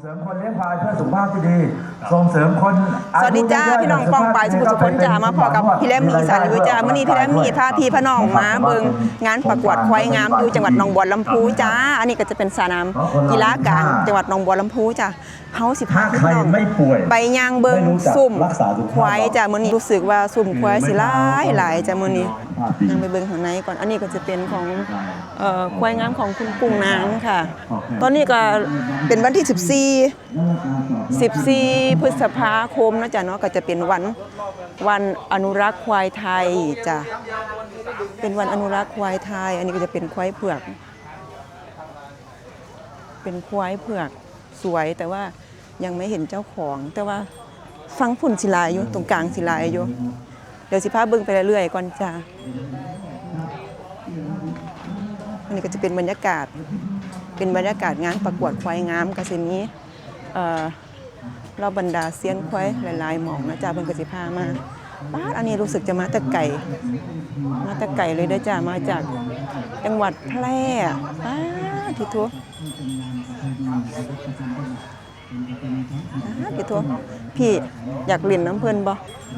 เสริมคนเลี้ยงควายเพื่อสุขภาพที่ดีส่งเสริมคนสวัสดีจ้าพี่น้องปองปายสุขสุขคนจ้ามาพอกับพี่แรมมีอีสานอยู่จ้ามื้อนี้พี่แรมมีพาพี่พน้องมาเบิ่งงานประกวดควายงามอยู่จังหวัดหนองบัวลำพูจ้าอันนี้ก็จะเป็นสนามกีฬากลางจังหวัดหนองบัวลำพูจ้าเฮาสิพาพี่น้องไปย่างเบิ่งซุ่มควายจ้ามื้อนี้รู้สึกว่าซุ่มควายสิหลายจ้ามื้อนี้นั่งไปเบิ่งข้างในก่อนอันนี้ก็จะเป็นของควายงามของคุณกุ้งนางค่ะตอนนี้ก็เป็นวันที่14พฤษภาคมนะจ๊ะเนาะก็จะเป็นวันอนุรักษ์ควายไทยจ้ะเป็นวันอนุรักษ์ควายไทยอันนี้ก็จะเป็นควายเผือกเป็นควายเผือกสวยแต่ว่ายังไม่เห็นเจ้าของแต่ว่าฟังผุ่นศิลาอยู่ตรงกลางศิลาอยู่เดี๋ยวสิพาเบิ่งไปเรื่อยๆก่อนจ้ะอันนี้ก็จะเป็นบรรยากาศงานประกวดควายงามกสินี้เราบรรดาเซียนควายหลายๆหม่องนะจ๊ะเพิ่นก็สิพามาป้าอันนี้รู้สึกจะมาแต่ไก่เลยเด้อจ้ะมาจากจังหวัดแพร่ป้าที่ทั่วพี่อยากเล่นน้ำเพิ่นบ่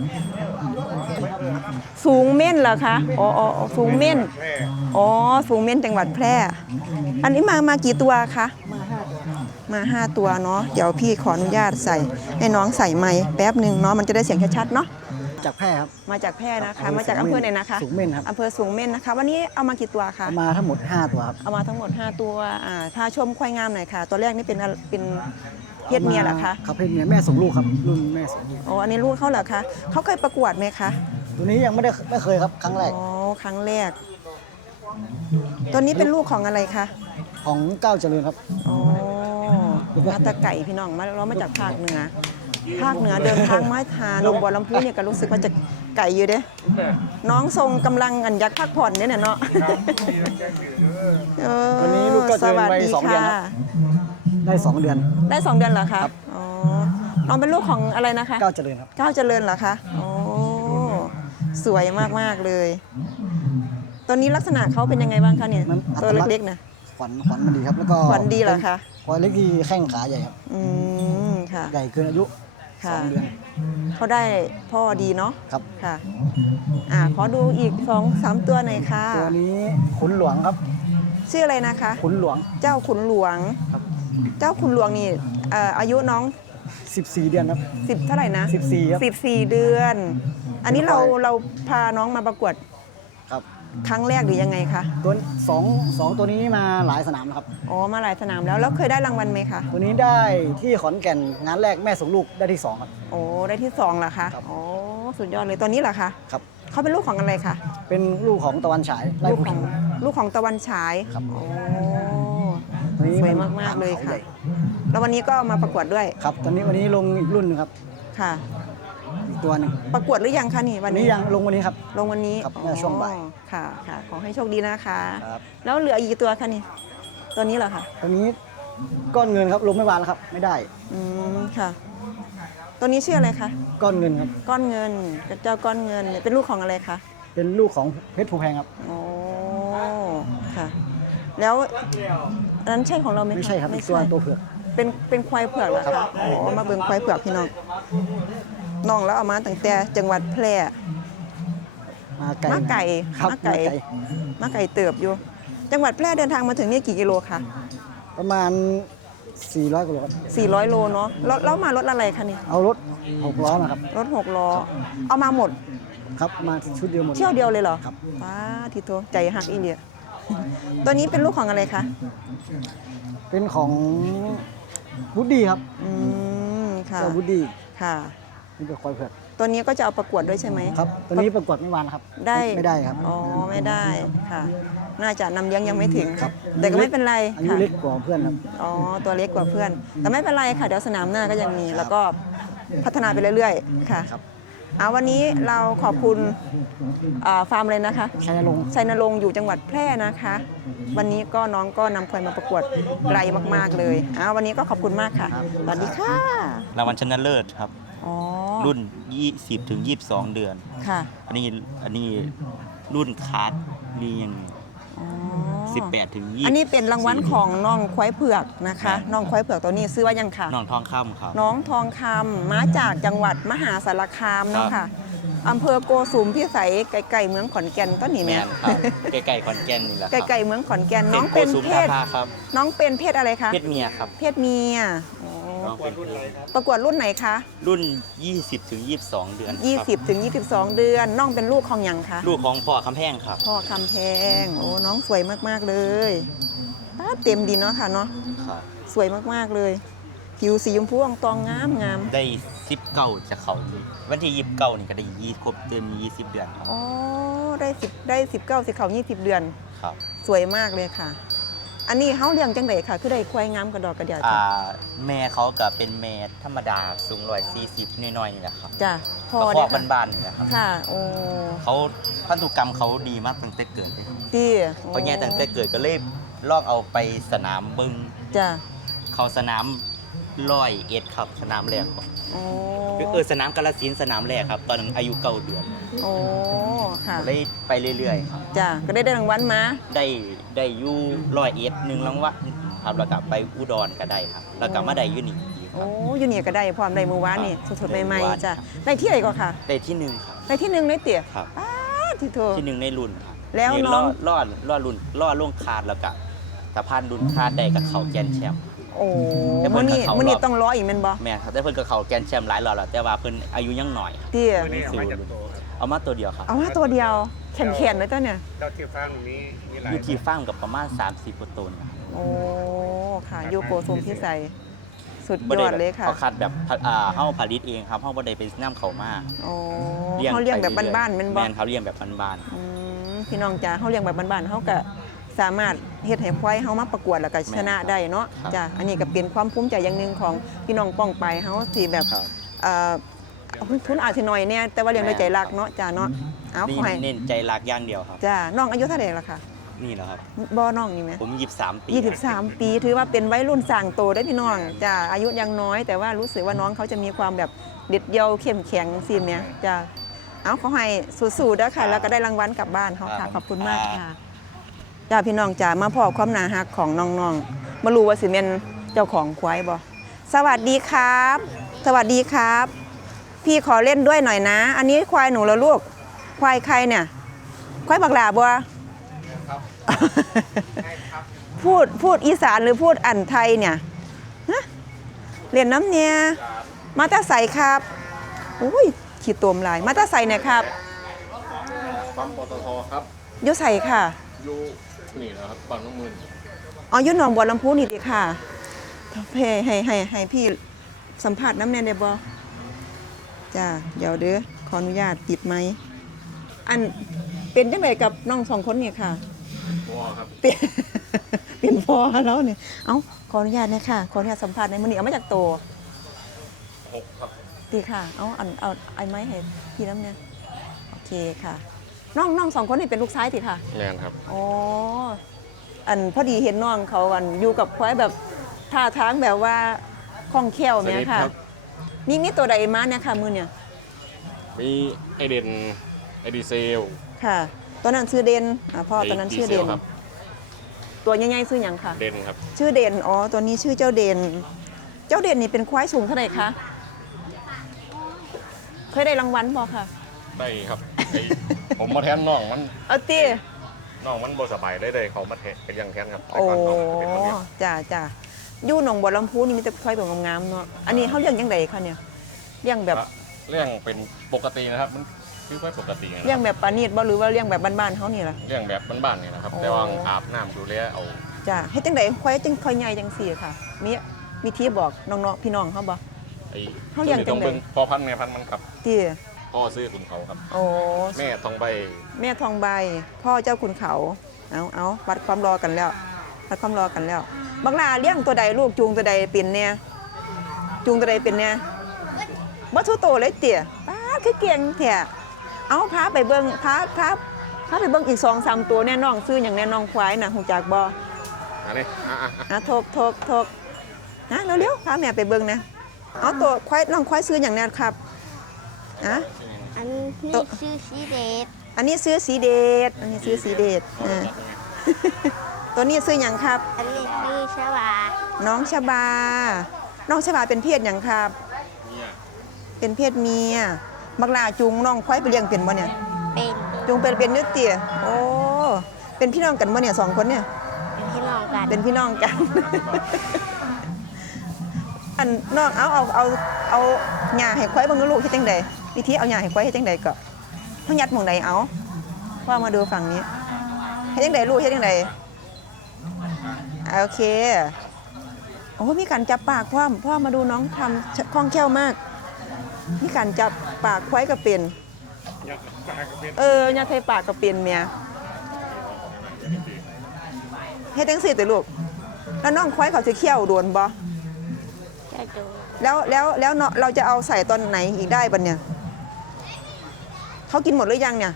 สูงเม่นเหรอคะอ๋อสูงเม่นสูงเม่นจังหวัดแพร่อันนี้มากี่ตัวคะมา5 ตัวเนาะเดี๋ยวพี่ขออนุญาตใส่ให้น้องใส่ไมค์แป๊บนึงเนาะมันจะได้เสียงชัดๆเนาะจากแพร่ครับมาจากแพร่นะคะมาจากอำเภอไหนนะคะสูงเม่นครับอำเภอสูงเม่นนะคะวันนี้เอามากี่ตัวคะเอามาทั้งหมด5 ตัวครับเอามาทั้งหมด5 ตัวพาชมควายงามหน่อยค่ะตัวแรกนี่เป็นเพศเมียเหรอคะครับเพศเมียแม่ส่งลูกครับรุ่นแม่ส่งลูกอันนี้ลูกเขาเหรอคะเขาเคยประกวดไหมคะตัวนี้ยังไม่เคยครับครั้งแรกครั้งแรกตัวนี้เป็นลูกของอะไรคะของก้าวเจริญครับมาตะไก่พี่น้องเรามาจากภาคเหนือเดินทางมาทานหนองบัวลำพูเนี่ยก็รู้สึกว่าจะไก่อยู่เด้น้องทรงกำลังยักพักผ่อนเนี่ยเนาะวันนี้ลูกก้าวเจริญไป2 เดือนครับได้2 เดือนเหรอคะน้องเป็นลูกของอะไรนะคะก้าวเจริญครับก้าวเจริญเหรอคะสวยมากๆเลยตอนนี้ลักษณะเขาเป็นยังไงบ้างคะเนี่ยตัวเล็กๆนะขวัญมันดีครับแล้วก็ขวัญดีเหรอคะขวัญเล็กที่แข้งขาใหญ่ครับค่ะใหญ่เกินอายุ2 เดือนเขาได้พ่อดีเนาะครับค่ะขอดูอีก2-3 ตัวหน่อยค่ะตัวนี้ขุนหลวงครับชื่ออะไรนะคะขุนหลวงเจ้าขุนหลวงครับเจ้าขุนหลวงนี่อายุน้อง 14 เดือนครับ 10เท่าไหร่นะ 14ครับ 14 เดือนอันนี้เราพาน้องมาประกวดครับครั้งแรกหรือยังไงคะตัว2ตัวนี้มาหลายสนามแล้วครับมาหลายสนามแล้วเคยได้รางวัลไหมคะตัวนี้ได้ที่ขอนแก่นงานแรกแม่ส่งลูกได้ที่2ครับได้ที่2เหรอคะสุดยอดเลยตัวนี้เหรอคะครับเขาเป็นลูกของอะไรคะเป็นลูกของตะวันฉายลูกของตะวันฉายครับสวยมากๆเลยค่ะแล้ววันนี้ก็มาประกวดด้วยครับวันนี้ลงอีกรุ่นนึงครับค่ะอีกตัวนึงประกวดหรือยังคะนี่วันนี้ยังลงวันนี้ครับลงวันนี้ช่วงบ่ายค่ะขอให้โชคดีนะคะแล้วเหลืออีกตัวคะนี่ตัวนี้เหรอคะตัวนี้ก้อนเงินครับลงไม่วานแล้วครับไม่ได้ค่ะตัวนี้ชื่ออะไรคะก้อนเงินครับก้อนเงินเจ้าก้อนเงินเป็นลูกของอะไรคะเป็นลูกของเพชรภูแพงครับค่ะแล้วอันนั้นใช่ของเราไหมไม่ใช่ครับตัวเผือกเป็นควายเผือกเหรอคะมาเบิ่งควายเผือกพี่น้องแล้วเอามาตั้งแต่จังหวัดแพร่มาไก่เติบอยู่จังหวัดแพร่เดินทางมาถึงนี่กี่กิโลคะประมาณ400 กว่าโลครับ 400 โลเนาะแล้วมารถอะไรคะนี่เอารถ6 ล้อมาครับรถ6 ล้อเอามาหมดครับมาชุดเดียวหมดเที่ยวเดียวเลยเหรอครับป้าทีโตใจหักอีเลียตัวนี้เป็นลูกของอะไรคะเป็นของวูดดี้ครับค่ะวูดดี้ค่ะนี่เป็นควายเผือกตัวนี้ก็จะเอาประกวดด้วยใช่ไหมครับตัวนี้ประกวดไม่วานครับไม่ได้ครับไม่ได้ค่ะน่าจะนำเลี้ยงยังไม่ถึงครับแต่ก็ไม่เป็นไรอายุเล็กกว่าเพื่อนครับตัวเล็กกว่าเพื่อนแต่ไม่เป็นไรค่ะเดี๋ยวสนามหน้าก็ยังมีแล้วก็พัฒนาไปเรื่อยๆค่ะวันนี้เราขอบคุณฟาร์มเลยนะคะชัยนรงค์อยู่จังหวัดแพร่นะคะวันนี้ก็น้องก็นำควายมาประกวดไกลมากๆเลยวันนี้ก็ขอบคุณมากค่ะสวัสดีค่ะรางวัลชนะเลิศครับรุ่น20 ถึง 22 เดือนค่ะอันนี้รุ่นคาร์ดนี่ยัง 18ถึง20 อันนี้เป็นรางวัลของน้องควายเผือกนะคะแม่นน้องควายเผือกตัวนี้ซื้อว่ายังค่ะน้องทองคำครับน้องทองคำมาจากจังหวัดมหาสารคามเนาะค่ะอำเภอโกสุมพิสัยไกลๆเมืองขอนแก่นต้นนี่แม่แม่นครับใกล้ๆขอนแก่นนี่แหละครับไกลๆเมืองขอนแก่นน้องโกเป็นสุมเพท่าศพาครับน้องเป็นเพศอะไรคะเพศเมียครับเพศเมียอ๋อน้องเป็นประกวดรุ่นไหนคะรุ่น 20ถึง22 เดือนครับ 20ถึง22 เดือนน้องเป็นลูกของหยังคะลูกของพ่อคำแพงครับพ่อคำแพงโอ้น้องสวยมากๆเลยตาเต็มดีเนาะค่ะเนาะครับสวยมากๆเลยผิวสีชมพูอ่องตองงามงามได้19จะเขานี่วันที่29นี่ก็ได้ครบเต็ม20 เดือนครับอ๋อได้19สิเขา20 เดือนครับสวยมากเลยค่ะ อันนี้เขาเลี้ยงจังไดค่ะ คือได้ควายงามกระดอกกระเดียดจ้ะแม่เขาก็เป็นแม่ธรรมดาสูง140น้อยๆนี่แหละครับจ้ะพอก็ได้พ่อค่ะบ้านๆนี่แหละครับค่ะ โอ้เขาพันธุกรรมเขาดีมากตั้งแต่เกิดเลยดีเพราะแง่ตั้งแต่เกิดก็เลยลอกเอาไปสนามบึงจ้ะเขาสนาม101ครับสนามแรกครับโอ้สนามกาฬสินธุ์สนามแรกครับ ตอนนั้นอายุ9 เดือนโอ้ค่ะเลยไปเรื่อยๆครับจ้ะก็ได้รางวัลมาได้อยู่101 1รางวัลครับแล้วก็ไปอุดรก็ได้ครับ แล้วก็มาได้อยู่นี่อีกคโอ้รับอยู่นี่ก็ได้พร้อมได้มือวานนี่สดๆใหม่ได้มื้อวานๆจ้ะได้ที่ไหนก็ค่ะได้ที่ 1ครับได้ที่หนึ่งได้เตี๋ยครับที่โทที่ 1ในรุ่นครับแล้วนี่น้องล่อรุ่นล่อล่วงคาดแล้วก็ถ้าผ่านรุ่นคาดได้กับเขาแกนแชมป์โอ้แต่เพิ่มื้อน นี้ก็เข้ารอบมื้อนี้ต้องรออีกแม่นบ่แม่นครับแต่เพิ่นก็เขาแกนแชมป์หลายรอบแล้วแต่ว่าเพิ่นอายุยังหน่อยครับเตี๋ยสูงเอามาตัวเดียวครับเอามาตัวเดียวแข็งๆเลยตัวเนี่ยเจ้าที่ฟังนี้มีหลายอยู่ที่ฟาร์มกับประมาณ30กว่าตัวนะครับโอ้ค่ะยูโกซุมพิสัยสุดบ่ยได้อดแบบเลยค่ะเขาคัดแบบเฮาผลิตเองครับเฮาบ่ได้ไปนำเขามาโอ้เขาเลี้ยงแบบบ้านๆแม่นบ่แม่นเขาเลี้ยงแบบบ้านอืมพี่น้องจ๋าเขาเลี้ยงแบบบ้านๆเขาก็สามารถเฮ็ดให้ควายเฮามาประกวดแล้วก็ชนะได้เนาะจ้ะอันนี้ก็เป็นความภูมิใจอย่างหนึงของพี่น้องป้องไปเฮาที่แบบๆครับเอ่อทุนอาจสิน้อยเนี่ยแต่ว่าเลี้ยงด้วยใจรักเนาะจ้ะเนาะเอานี่ขอให้เน้นใจรักอย่างเดียวครับจ้ะน้องอายุเท่าไหร่ล่ะคะนี่แหละครับบ่น้องนี่แหมผม23 ปี 23 ปีถือว่าเป็นวัยรุ่นสร้างโตได้พี่น้องจ้ะอายุยังน้อย แต่ว่ารู้สึกว่าน้องเขาจะมีความแบบเด็ดเดี่ยวเข้มแข็งสิแม่จ้ะเอาขอให้สู้ๆเด้อค่ะแล้วก็ได้รางวัลกลับบ้านเขาค่ะขอบคุณมากค่ะจ้าพี่น้องจ๋ามาพอความน่าฮักของน้องๆมารู้ว่าสิแม่นเจ้าของควายบ่สวัสดีครับ สวัสดีครับ พี่ขอเล่นด้วยหน่อยนะ อันนี้ควายหนูแล้วลูกควายใครเนี่ยควายบักหลาบัว พูดอีสานหรือพูดอันไทยเนี่ยฮะเรียนน้ำเนี่ยมาตาใสครับอุ้ยขีดตัวมลายมาตาใสเนี่ยครับปั๊มปตทครับอยุใสค่ะอยู่นี่นะครับปั๊มน้ำมืออ๋ออยุหนองบัวลำพูนี่ดีค่ะให้พี่สัมผัสน้ำเนี่ยได้บ่จ้าเดี๋ยวเด้อขออนุญาตติดไหมอันเป็นจังไดกับน้องสองคนนี่ค่ะพ่อครับเปลี่ยน เปลี่ยนพอแล้วเนี่ย เอ้า ขออนุญาตนะค่ะ ขออนุญาตสัมภาษณ์ในมือนี้เอามาจากโต 6 ครับตีค่ะ เอาไอ้ไม้ให้พี่น้ำเนี่ยโอเคค่ะ น้องสองคนนี่เป็นลูกซ้ายติค่ะแมนครับอ๋อ อันพอดีเห็นน้องเขาอันอยู่กับควายแบบท่าทางแบบว่าคล่องแคล่วเนี่ยค่ะ นี่ตัวใดมาเนี่ยค่ะมือเนี่ยมีไอเดนไอดีเซลค่ะ ตัวนั้นชื่อเดนพ่อตัวนั้นชื่อเดนครับตัวใหญ่ๆชื่อหยังค่ะเดนครับชื่อเด่น อ๋อ ตัวนี้ชื่อเจ้าเด่น เจ้าเด่นนี่เป็นควายสูงเท่าไหร่คะ เคยได้รางวัลบ่ค่ะได้ครับไอผมมาแทนน้องมันเอาตีน้องมันบ่สบายได้เขามาแทนเป็นยังแทนครับแต่โอ้ก่อนน้องเป็นคนเดียวจ้าอยู่หนองบัวลำพูนี่มีแต่ควายแบบงามๆเนาะ อันนี้เขาเลี้ยงยังไงคะเนี่ย เลี้ยงแบบเรื่องเป็นปกตินะครับ มันคือไม่ปกตินะเลี้ยงครับแบบปานีตบ่หรือว่าเลี้ยงแบบบ้านๆเขานี่ล่ะเรื่องแบบบ้านๆนี่นะครับโอ้แต่ว่าอาบน้ำดูแลเอาจ้าเฮ็ดจังไดควายจังค่อยใหญ่จังซี่ค่ะ มีวิธีบอกน้องๆพี่น้องเขาบ่ไอ้เขาเลี้ยงจังใดต้องบิ่พอพันธุ์แม่พันธุ์มันครับที่พ่อซื้อขุนเขาครับโอ้แม่ทองใบแม่ทองใบ พ่อเจ้าขุนเขา เอาวัดความรอกันแล้ว วัดความรอกันแล้ว บักลาเลี้ยงตัวใดลูกจูงตัวใดเป็นเนี่ยจูงตัวใดเป็นเนี่ยบ่ทุโตเลยเตี่ยป้าดคือเก่งแท้เอาพาไปเบิ่งพาไปเบิ่งอีก2-3ตัวแน่น้องซื้อหยังแน่น้องควายน่ะฮู้จักบ่อันนี้ทกฮะเร็วๆพาแม่ไปเบิ่งนะเอาตัวควายน้องควายซื้อหยังแน่ครับอะอันนี้ชื่อสีเดชอันนี้ซื้อสีเดชอันนี้ซื้อสีเดชตัวนี้ซื้อหยังครับอันนี้ชื่อชวาน้องชบา น้องชบาเป็นเพศหยังครับเนี่ยเป็นเพศเมียบักหลาจูงน้องควายไปเลี้ยงเป็นบ่เนี่ยเป็นจูงเป็นอยุติโอ้เป็นพี่น้องกันบ่เนี่ย2คนเนี่ยเป็นพี่น้องกันเป็นพี่น้องกัน อันน้องเอาหญ้าให้ควายเบิ่งดูลูกเฮ็ดจังไดวิธีเอาหญ้าให้ควายเฮ็ดจังไดก็เฮายัดหม่องใดเอาว่ามาดูฝั่งนี้เฮ็ดจังไดลูกเฮ็ดจังไดโอเคโอ้มีการจับปากพ่อมาดูน้องทำคล่องแคล่วมากมีการจับปากควายก็เป็นอยากปากกับเป็นยาไทยปากก็เป็นเมียเฮ็ดจังซี่ติลูกแล้วน้องควายเขาสิเคี่ยวโดนบ่จะดูแล้วเนาะเราจะเอาใส่ตอนไหนอีกได้บัดเนี่ยเขากินหมดหรือยังเนี่ย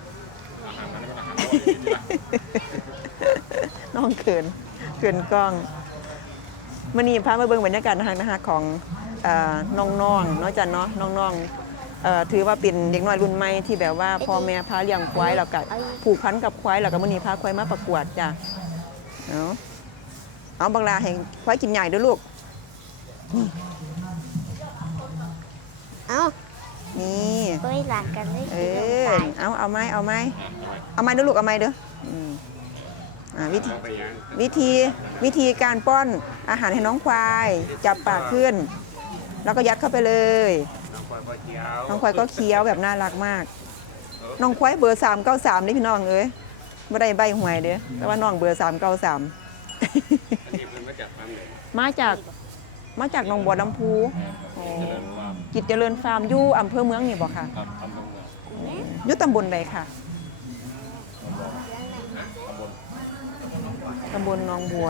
น้องเขินกล้องมื้อนี้พามาเบิ่งบรรยากาศนะคะของน้องๆเนาะจ้ะเนาะน้องๆถือว่าเป็นเด็กน้อยรุ่นใหม่ที่แบบว่าพ่อแม่พาเลี้ยงควายแล้วก็ผูกพันกับควายแล้วก็มื้อนี้พาควายมาประกวดจ้ะเอาบังลาให้ควายกินใหญ่ด้วยลูกเอ้านี่เฮ้ยหลักกันเลยเอาไหมเด้อลูกเอาไหมเด้อวิธีการป้อนอาหารให้น้องควายจับปากขึ้น แล้วก็ยัดเข้าไปเลยน้องควายก็เคี้ยวแบบน่ารักมากน้องควายเบอร์393นี่พี่น้องเอ้ยไม่ได้ใบหวยเด้อแต่ว่าน้องเบอร์393 มาจากหนองบัวลำพูกิจเจริญฟาร์มอยู่อำเภอเมืองนี่บ่ค่ะครับทำตรงเมืองอยู่ตำบลใดค่ะตำบลหนองบัว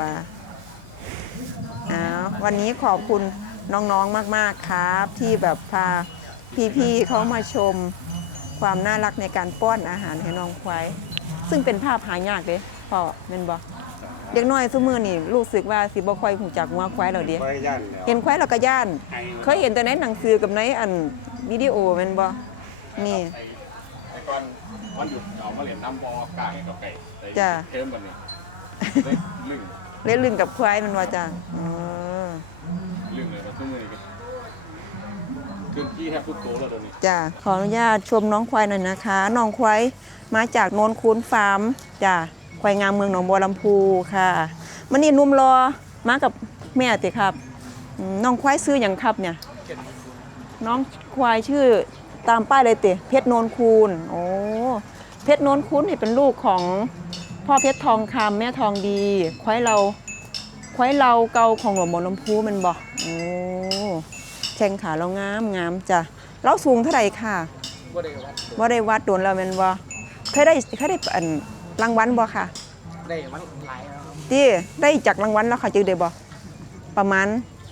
วันนี้ขอบคุณน้องๆมากๆครับที่แบบพาพี่ๆเขามาชมความน่ารักในการป้อนอาหารให้น้องควายซึ่งเป็นภาพหายากเด้พอแม่นบ่เด็กน้อยซุมื้อนี่รู้สึกว่าสิบ่ค่อยฮู้จักงัวควายแล้วเด้ไม่ย่านแล้วเห็นควายแล้วก็ย่าน เคยเห็นแต่ในหนังสือกับในอันวิดีโอแม่นบ่นี่ไอ้ก้อนวันหยุดเอามาเล่นน้ำบอลกายกับไก่จ้ะเทิมแบบนี้ลึ่งเล่นลื่นกับควายแมันว่าจ้ะลึ่งเลยนะตุ้มเลยเครื่องขี้แทบทุกตัวแล้วตอนนี้จ้ะขออนุญาตชมน้องควายหน่อยนะคะน้องควายมาจากโนนคูนฟาร์มจ้ะควายงามเมืองหนองบัวลำพูค่ะมื้อนี้หนุ่มรอมากับแม่ติครับน้องควายซื้อหยังครับเนี่ยน้องควายชื่อตามป้ายเลยติเพชรโนนคูนโอ้เพชรโนนคูนนี่เป็นลูกของพ่อเพชรทองคำแม่ทองดีควายเราเก่าของหลวงบัวลำพูมันบ่โอ้แข้งขาเรางามจ้ะเราสูงเท่าไหร่ค่ะบ่ได้วัดโดนแล้วแม่นบ่เคยได้อันรางวัลบ่ค่ะได้มันหลายแล้วครับที่ได้จากรางวัลแล้วค่ะจื้อได้บ่ประมาณ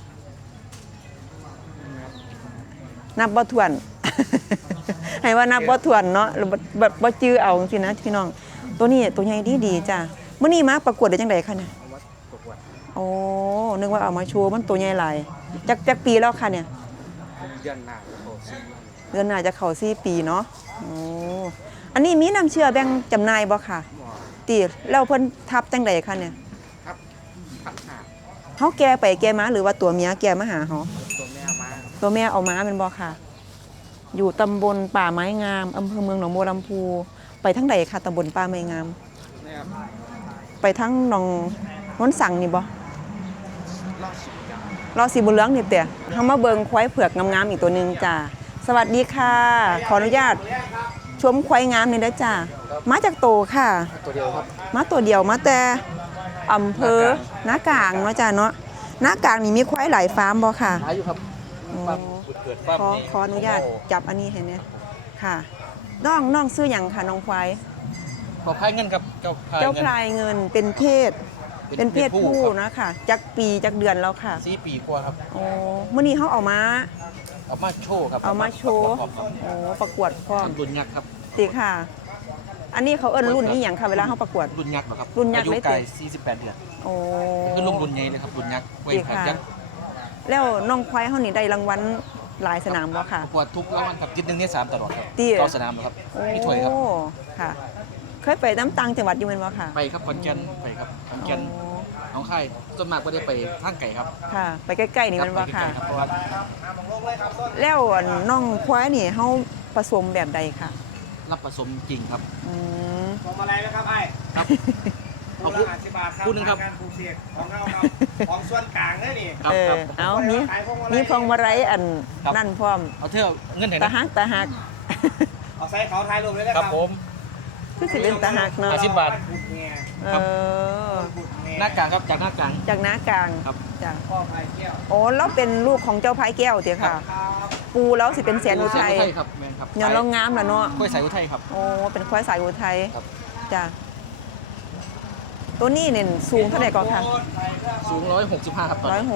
นับบ่ถ้วน ให้ว่านับบ่ถ้วนเนาะหรือบ่จื้อเอาจังซี่นะพี่น้องตัวนี้ตัวใหญ่ดีจ้ะมื้อนี้มาประกวดได้จังได๋คะเนี่ยเอามาประกวดโอ้นึกว่าเอามาโชว์มันตัวใหญ่หลายจักปีแล้วค่ะเนี่ยเดือนหน้าจะเข้าซีเดือนหน้าจะเข้า4 ปีเนาะโอ้อันนี้มีน้ำเชื่อแบ่งจำหน่ายบ่ค่ะหมอติแล้วเพิ่นทับจังไดคะเนี่ยครับพันหาเฮาแก่ไปแก่มาหรือว่าตัวเมียแก่มาหาเฮาตัวแม่มาตัวแม่เอามาเป็นบ่ค่ะ อยู่ตำบลป่าไม้งามอำเภอเมืองหนองบัวลำพูไปทั้งใดค่ะตำบลป่าไม้งามเนี่ยครับไปทั้งหนองนนสังนี่บ่รอบสิบอย่างรอสีบุญเหลืองนี่เตะเฮามาเบิ่งควายเผือกงามๆอีกตัวหนึงจ้าสวัสดีค่ะ ขออนุญาตชมควายงามนี่เด้อจ้ามาจากโตค่ะตัวเดียวครับมาตัวเดียวมาแต่อำเภอหน้ากลางเนาะจ้าเนาะหน้ากลางนี่มีควายหลายฟาร์มบ่ค่ะหาอยู่ครับเกิดปั๊บนี่ขออนุญาตจับอันนี้ให้เนี่ยค่ะน้องซื้อหยังค่ะน้องควายขอพายเงินครับเจ้าพายเจ้าเงิพลายเงินเป็นเพศผู้นะคะจักปีจักเดือนแล้วค่ะ 4 ปีกว่าครับโอ้มื้อนี้เขาเอามาเอามาโชว์ครับเอามาโชว์ โอ้ประกวดพร้อมรุ่นยักษ์ครับติค่ะ อันนี้เขาเอิ้นรุ่นนี้หยังค่ะเวลาเขาประกวดรุ่นยักษ์เหรอครับรุ่นยักษ์อายุเลยไกลติ 48 เดือนโอ้คือลุงรุ่นใหญ่เลยครับรุ่นยักษ์เว้ยติครับค่ะยักษ์แล้วน้องควายเขานี่ได้รางวัลหลายสนามบ่ค่ะประกวดทุกรางวัลครับจิต1ใน3ตลอดครับติต่อสนามนะครับโอ้มีถ้วยครับค่ะ เคยไปน้ำตังจังหวัดอยู่แม่นบ่ค่ะไปครับขอนแก่นไปครับขอนแก่นโอ้น้องไข่ส่วนมากก็ได้ไปทางไก่ครับค่ะ ไปใกล้ๆนี่มันว่าค่ะรับเพราะว่าแล้วอันน้องควายนี่เฮาผสมแบบใดค่ะรับผสมจริงครับอืมของอะไรนะครับไอ้ครับคู่ละ50 บาทครับคู่หนึ่งครับการปลูกเสกของเราครับ ของส่วนกลางเลยนี่ครับครับเอามีพวงมาลัยอันครับนั่นพร้อมเอาเท่าเงินไหนตานะฮักตาฮักเอาใส่เขาถ่ายรูปเลยนะคครัรับบ ผมคือสิเป็นตาฮักเนาะ 50 บาทขุดแง่เอครับอขุดแง่หน้ากลางครับจากหน้ากลางจากน้ากลางครับจ้ะพ่อพายแก้วโอ้แล้วเป็นลูกของเจ้าพายแก้วเตียค่ะครับปูแล้วสิเป็นแสนอุทัยอุทัยครับแม่นครับย้อนเรางามล่ะเนาะกล้วยสายอุทัยครับโอ้เป็นควายสายอุทัยครับจ้ะตัวนี้เนี่ยสูงเท่าไหร่ก่อนคะสูง165ครับตอนนี้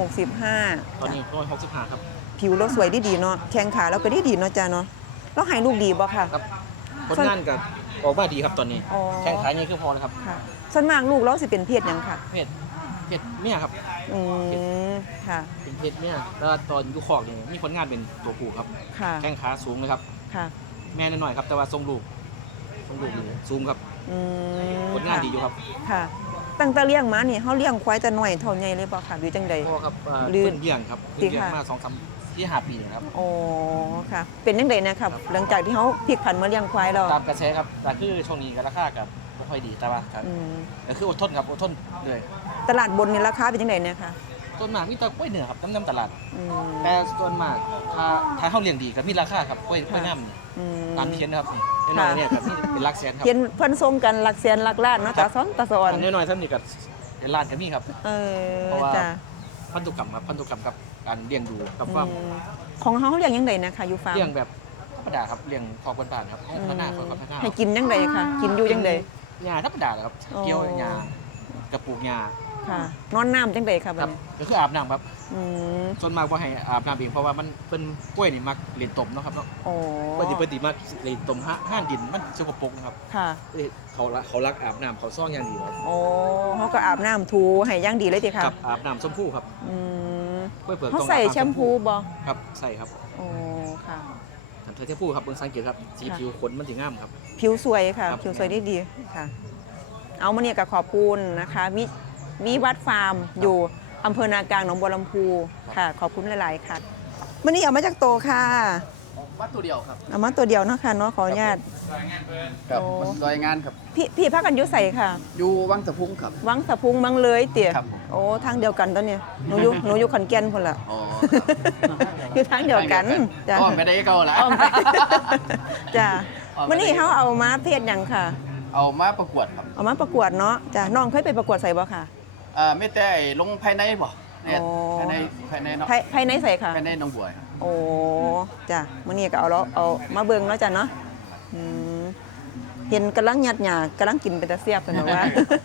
165 ตอนนี้165ครับผิวเราสวยดีๆเนาะแข้งขาเราก็ดีเนาะจ้ะเนาะเราให้ลูกดีบ่ค่ะครับผลงานกับออกมาดีครับตอนนี้อ๋อแข่งขายนี่คือพอแล้วครับค่ะส่วนมากลูกเราสิเป็นเพศหยังค่ะเพศเมียครับอืมค่ะเป็นเพศเมียแล้วตอนอยู่คอกนี่มีผลงานเป็นตัวผู้ครับค่ะแข้งขาสูงเลยครับค่ะแม่น้อยๆครับแต่ว่าทรงลูกนี่สูงครับอืมผลงานดีอยู่ครับค่ะ ตั้งแต่เลี้ยงมานี่เฮาเลี้ยงควายแต่น้อยเท่าใหญ่เลยบ่ค่ะหรือจังใดพ่อครับลื่นเพิ่นเลี้ยงครับเพิ่นเลี้ยงค่ะมา2-3 ที่5 ปีนะครับโอ้ค่ะ เป็นจังใดนะครับ หลังจากที่เฮาพลิกผันมาเลี้ยงควายแล้วตามกระแสครับแต่คือช่วงนี้ก็ราคากับไม่ค่อยดีแต่ว่าครับอืมก็คืออดทนครับอดทนเลยตลาดบนนี่ราคาเป็นจังใดเนี่ยค่ะส่วนมากมีแต่กล้วยเหนือครับน้ำตลาดอืมแต่ส่วนมากถ้าเฮาเลี้ยงดีก็มีราคาครับกล้วยงามนี่อืมตามเทียนนะครับนี่น้อยๆเนี่ยครับนี่เป็นหลักแสนครับเพียนเพิ่นส่งกันหลักแสนหลักล้านเนาะตาซ้อนตาสอนอันน้อยๆท่านนี่ก็เป็นล้านก็มีครับเออเพราะว่าจ้ะพันธุกรรมกับการเลี้ยงดูกับฟาร์มอืมของเฮาเลี้ยงจังใดนะคะอยู่ฟาร์มเลี้ยงแบบธรรมดาครับเลี้ยงคอกบ้านๆครับให้พัฒนาคอยพัฒนาให้กินจังใดค่ะ กินอยู่จังใดหญ้าธรรมดาแหละครับอ๋อเกี่ยวหญ้ากระปุกหญ้าค่ะ นอนน้ำจังใดค่ะคบัรัดบนี้ก็คืออาบน้ำครับอืมส่วนมากว่าให้อาบน้ำเองเพราะว่ามันเป็นกล้วยนี่มักเล่นตมเนาะครับเนาะโอ้ปกติมักเล่นตมห้านดินมันสกปรกนะครับค่ะเขารักอาบน้ำเขาซ่องอย่างดีครับโอ้เฮาก็อาบน้ำถูให้อย่างดีเลยติค่ะครับอาบน้ำส้มผู้ครับอืมกล้วยเปลือกเขาต้องใส่อาบน้ำแชมพูบ่ครับใส่ครับโอ้ค่ะสันเทอแชมพูครับเบิ่งสังเกตครับสีค่ะผิวขนมันสิงามครับผิวสวยค่ะครับผิวสวยดีค่ะ เอามาเนี่ยก็ขอบคุณนะคะวิวัฒน์ฟาร์มอยู่อำเภอนากลางหนองบัวลำพูค่ะ ขอบคุณหลาย ๆ ค่ะมื่อนี้เอามาจากโตค่ะวัดตัวเดียวครับเอามาตัวเดียวเนาะค่ะเนาะขออนุญาตครับโอ้มันรายงานครับพี่พักกันอยุใส่ค่ะอยู่วังสะพุงครับวังสะพุงมังเลยเตี๋ยครับผมโอ้ทางเดียวกันตอนเนี้ยหนูอยู่ขอนแก่นคนละอ๋ออยู่ทางเดียวกันจ้ะก็ไม่ได้เก่าละอ้อมไปจ้ะอ้อมไปมื่อนี้เขาเอามาเพศหยังค่ะเอามาประกวดครับเอามาประกวดเนาะจ้ะน้องเคยไปประกวดใส่บ่ค่ะไม่แต่ลงภายในบ่เนี่ยอ๋อภายในเนาะภายในใส่ค่ะภายในหนองบัวครับโอ้จ้ะมื่อนี้ก็เอามาเบิ่งเนาะจ้ะเนาะอืมเห็นกำลังยัดหยากำลังกินเป็นตาเสียบกันเนาะว่า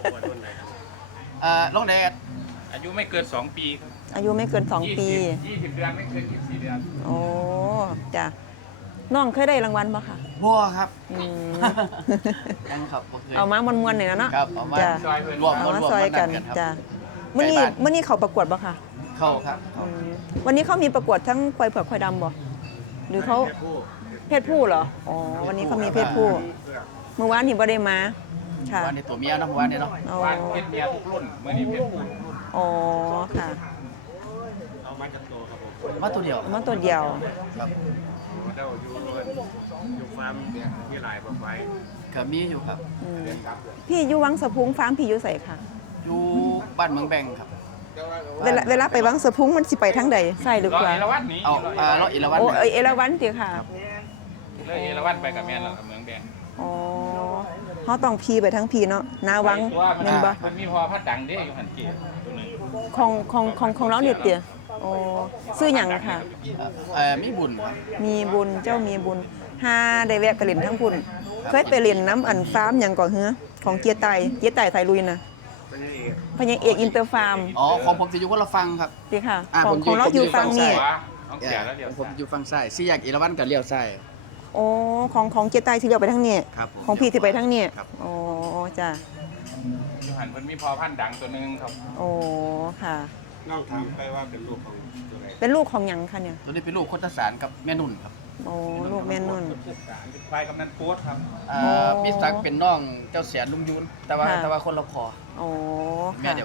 ลงแดดอายุไม่เกิน 2 ปีครับอายุไม่เกิน 2 ปี 20 เดือนไม่เกิน24 เดือนโอ้จ้ะน้องเคยได้รางวัลบ่ค่ะบัวครับอืมยังครับบ่เคยเอามามวนๆหน่อยนะเนาะครับเอามาจ้ะรวมเอามารวมซอยกันครับจ้ะมื่อนี้ใกล้บ้านมื่อนี้เขาประกวดบ่ค่ะเข้าครับอืมวันนี้เขามีประกวดทั้งควายเผือกควายดำบ่หรือเขาเพศผู้เหรออ๋อวันนี้เขามีเพศผู้เมื่อวานนี่บ่ได้มาค่ะวันนี้ตัวเมียเนาะวันนี้เนาะอ๋อวานเพชรเมียทุกรุ่นเมื่อนี้เพชรผู้ทุกรุ่นอ๋อค่ะเอามาจากตัวครับผมมาตัวเดียวเอามาตัวเดียวครับเจ้าอยู่ฟาร์มเนี่ยที่ลายบอกไว้ก็มีอยู่ครับอืมเรียนครับพี่อยู่วังสะพุงฟาร์มพี่อยู่ไสค่ะอยู่บ้านเมืองแบงครับเวลาไปวังสะพุงมันสิไปทางใดซ้ายหรือรอขวาเอราวัณนี้เอาเราอิละวันโอ้ไหนเอราวัณติค่ะเลยเอราวัณไปกับแม่เรากับเมืองแดงอ๋อเฮาต้องพีไปทั้งพีเนาะนาวังตัวแม่นบ่มันมีพอพัดดังเด้อยู่หันเกียร์ตัวหนึ่งของเราเนี่ยเตี๋ยอ๋อชื่อหยังค่ะมีบุญครับมีบุญเจ้ามีบุญหาได้แวะไปเล่นทั้งพุ่นเคยไปเล่นน้ำอันฟาร์มหยังก่อนเฮือของเกียร์ไตสายลุยน่ะพญาเอกอินเตอร์ฟาร์มอ๋อของผมจะอยู่คนละฟังครับสิค่ะผมของเราอยู่ฝั่งนี้ขวาต้องเสียแล้วเดี๋ยวผมอยู่ฝั่งซ้ายสี่แยกอิละวันกับเลี้ยวซ้ายโอ้ของเกียร์ไตที่เลี้ยวไปทางนี้ครับผมของพี่ที่ไปทางนี้ครับโอ้จ้ะอยู่หันมันมีพอพันดังตัวหนึ่งครับโอ้ค่ะน้องถามไปว่าเป็นลูกของตัวไหนเป็นลูกของหยังคะเนี่ยตัวนี้เป็นลูกโคตรสารกับแม่นุ่นครับโอ้ลูกแม่นุ่นไปกับนันโป๊ดครับอ๋อมีศักดิ์เป็นน้องเจ้าเสียนลุงยุนแต่ว่าค่ะแต่ว่าคนละพอโอ้แม่ค่ะเดียวกัน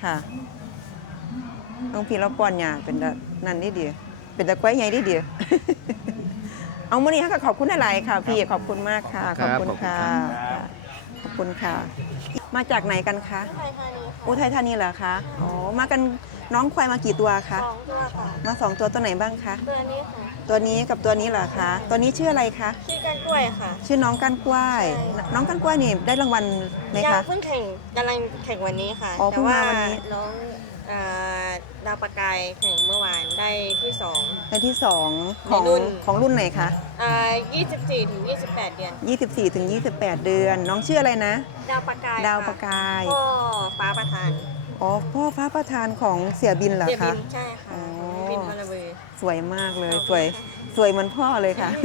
ค่ะน้องพี่เราป้อนยาเป็นตะนั่นนี่ดีเป็นตะกล้วยใหญ่ดี เอามื้อนี้ค่ะขอบคุณหลายๆค่ะ พี่ขอบคุณมากค่ะขอบคุณค่ะขอบคุณค่ะ มาจากไหนกันคะไทยธานีค่ะอุทัยธานีเหรอคะอ๋อมากันน้องควายมากี่ตัวคะ 2 ตัวค่ะมา2ตัวไหนบ้างคะตัวนี้ค่ะตัวนี้กับตัวนี้เหรอคะตัวนี้ชื่ออะไรคะชื่อกันกล้วยค่ะชื่อน้องก้านกล้วยใช่น้องก้านกล้วยนี่ได้รางวัลไหมยัคะเพิ่งแข่งกำลังแข่งวันนี้ค่ะอ๋อเพิ่แต่งว่ามาวันนี้น้องดาวประกายแข่งเมื่อวานได้ที่ 2 ในที่2ของในรุ่นของรุ่นไหนคะ 24 ถึง 28 เดือน 24ถึง28 เดือน น้องชื่ออะไรนะดาวประกายดาวประกายพ่อฟ้าประธานอ๋อพ่อฟ้าประธานของเสียบินเหรอเสียบิคะนใช่ค่ะอ๋อบินพลเวอร์สวยมากเลยขอบคุณสวยค่ะสวยเหมือนพ่อเลยค่ะ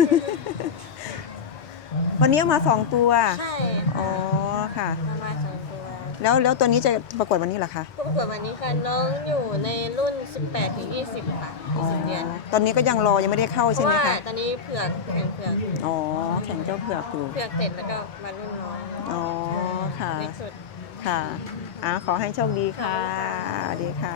วันนี้เอามา2ตัวใช่อ๋อค่ะประมาณ2ตัวแล้วตัวนี้จะประกวดวันนี้เหรอคะผู้ประกวดวันนี้ค่ะน้องอยู่ในรุ่น 18 ถึง 20 ค่ะอ๋อ 20 เดือนตอนนี้ก็ยังรอยังไม่ได้เข้าเพใช่ราะไหมว่าคะตอนนี้เผือกแข่งเผือกอ๋อแข่งเจ้าเผือกอยู่เผือกเสร็จแล้วก็มารุ่นน้องอ๋อค่ะเล็กสุดค่ะขอให้โชคดีค่ะดีค่ะ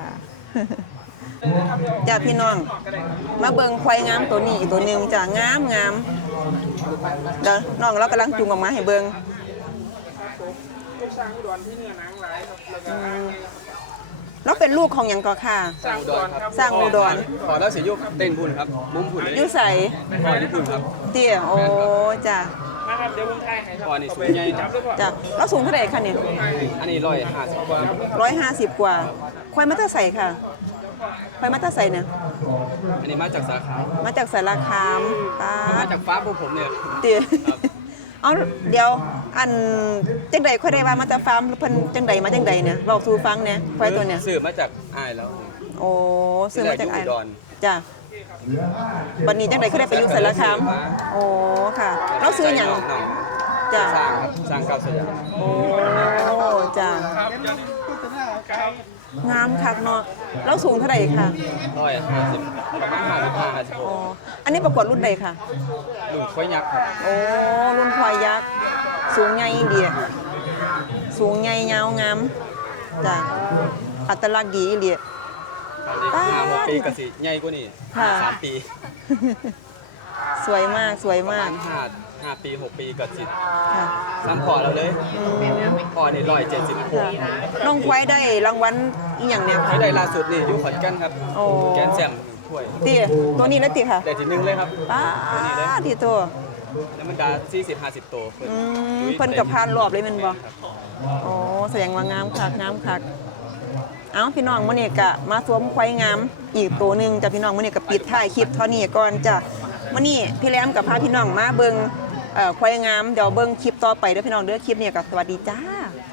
จากพี่น้อง มาเบิ่งควายงามตัวนี้อีกตัวหนึ่งจ้ะงามเดี๋ยวน้องเรากำลังจูงออกมาให้เบิ่งลูกช้างอุดรที่เนื้อหนังหลายครับแล้วก็อ้างเลยครับเราเป็นลูกของหยังก่อค่ะสร้างอุดรครับสร้างอุดรขอแล้วเสียยุคเต้นบุญครับ มุ้งบุญเลยอยู่ใส่ขอญี่ปุ่นครับเตี้ยโอ้จ้ะมาครับเดี๋ยวผมถ่ายให้ครับอ๋อนี่สูงใหญ่จับด้วยก่อนจ้ะเราสูงเท่าไหร่คะเนี่ยอันนี้150 กว่า 150 กว่า ควายมาตาใส่ค่ะ ควายมาตาใส่เนี่ยอันนี้มาจากสาขามาจากสารคามป้ามาจากฟ้าพวกผมเนี่ยเตี้ยครับเอาเดี๋ยวอันจังใดค่อยได้ว่ามาจากฟาร์มหรือเพิ่นจังใดมาจังใดเนี่ยบอกสู่ฟังเนี่ยควายตัวเนี่ยสื่อมาจากอ้ายแล้วโอ้ซื้อมาจากที่ไอ้แรกอยู่อุดรจ้ะวันนี้จังใดค่อยได้ไปอยู่สารคามโอ้ค่ะเราซื้อหยังน้องจ้ะสร้างครับสร้างเก้าสยามโอ้จ้ะครับอย่าลืมโฆษณาไกด์งามคักเนาะเราสูงเท่าไหร่ค่ะ 150ประมาณ55 อ๋ออันนี้ประกวดรุ่นใดค่ะ 56รุ่นค่อยยักษ์ครับโอ้รุ่นควายยักษ์สูงใหญ่เดียสูงใหญ่ยาวงามจ้ะอัตลักษณ์ดีอีเดีย 5-6 ปีก็สิใหญ่กว่านี้ค่ะ 3 ปีสวยมากสวยประมามาก ณ5 ปี 6 ปีก็สิค่ะซ้ำพอเราเลยพอนี่170 ค่ะน้องควายได้รางวัลอีหยังเนี่ยที่ค่ะได้ล่าสุดนี่อยู่ขอนแก่นครับโอ้แกนแซมถ้วยตีตัวนี้แล้วตีค่ะได้ที่1เลยครับป้าที่ตัวแล้วมันก็40-50 ตัวเพิ่นเพิ่นกับพานรอบเลยแมันบ่โอ้แสดงว่างามคักงามคักเอ้าพี่น้องมื้อนี้ก็มาสวมควายงามอีกตัวหนึงจ้ะพี่น้องมื้อนี้ก็ปิดท้ายคลิปเท่านี้ก่อนจ้ะมื้อนี้พี่แหลมกับพาพี่น้องมาเบิ่งควายงามเดี๋ยวเบิ่งคลิปต่อไปเด้อพี่น้องเด้อคลิปนี้ก็สวัสดีจ้า